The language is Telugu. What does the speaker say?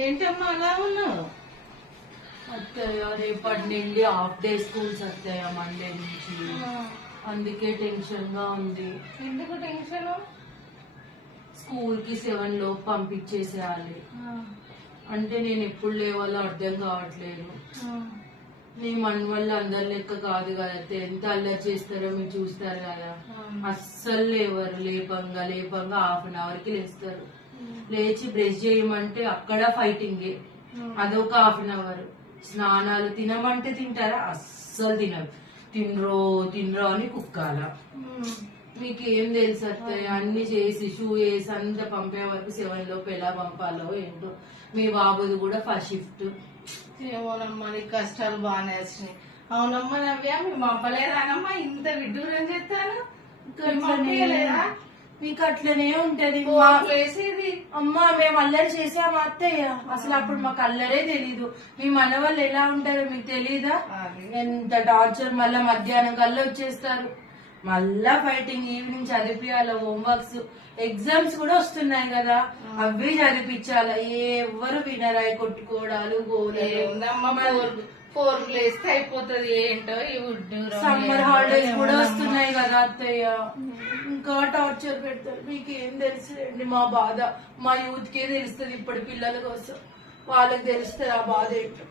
ఏంటమ్మా అలా ఉన్నావు? అత్తయ్య రేపటి నుండి హాఫ్ డే స్కూల్స్ అత్తయ్య మండే నుంచి. అందుకే టెన్షన్ గా ఉంది. ఎందుకు టెన్షన్? స్కూల్ కి 7 లోపు పంపించేసేయాలి. అంటే నేను ఎప్పుడు లేవాలో అర్థం కావట్లేదు. నీ మన వల్ల అందరి లెక్క కాదు కదా, ఎంత అల్లరి చేస్తారో మీరు చూస్తారు కదా. అస్సలు లేవరు, లేపంగా హాఫ్ అన్ అవర్ కి లేస్తారు. లేచి బ్రష్ చేయమంటే అక్కడ ఫైటింగే, అదొక హాఫ్ అన్ అవర్. స్నానాలు తినమంటే తింటారా? అస్సలు తినరు. తినరో అని కుక్కాల. మీకేం తెలుసు అత్తయ్య, అన్ని చేసి షూ వేసి అంతా పంపే వరకు 7 లోపు ఎలా పంపాలో ఏంటో. మీ బాబుది కూడా ఫస్ట్ షిఫ్ట్. ఏమోనమ్మా, నీ కష్టాలు బాగానే వచ్చినాయి. అవునమ్మా నవ్యా, మేము పంపలేదానమ్మా? ఇంత విడ్డూరం చేస్తాను మీకు అట్లనే ఉంటది. వేసేది అమ్మా మేము అల్లరి చేసామా అత్తయ్య? అసలు అప్పుడు మాకు అల్లరే తెలీదు. మీ మన వాళ్ళు ఎలా ఉంటారో మీకు తెలీదా? ఎంత టార్చర్. మళ్ళా మధ్యాహ్నం కల్లా వచ్చేస్తారు. మళ్ళా ఫైటింగ్. ఈవినింగ్ చదివియాల, హోంవర్క్స్, ఎగ్జామ్స్ కూడా వస్తున్నాయి కదా, అవి చదివించాల. ఎవరు వినరాయి, కొట్టుకోవడాలు, గోలు. 4 వేస్తే అయిపోతుంది. ఏంటో ఈ సమ్మర్ హాలిడేస్ కూడా వస్తున్నాయి కదా అత్తయ్య, ఇంకా టార్చర్ పెడతారు. మీకేం తెలుసులేండి మా బాధ. మా యూత్ కే తెలుస్తుంది. ఇప్పటి పిల్లల కోసం వాళ్ళకి తెలుస్తుంది ఆ బాధ ఏంటో.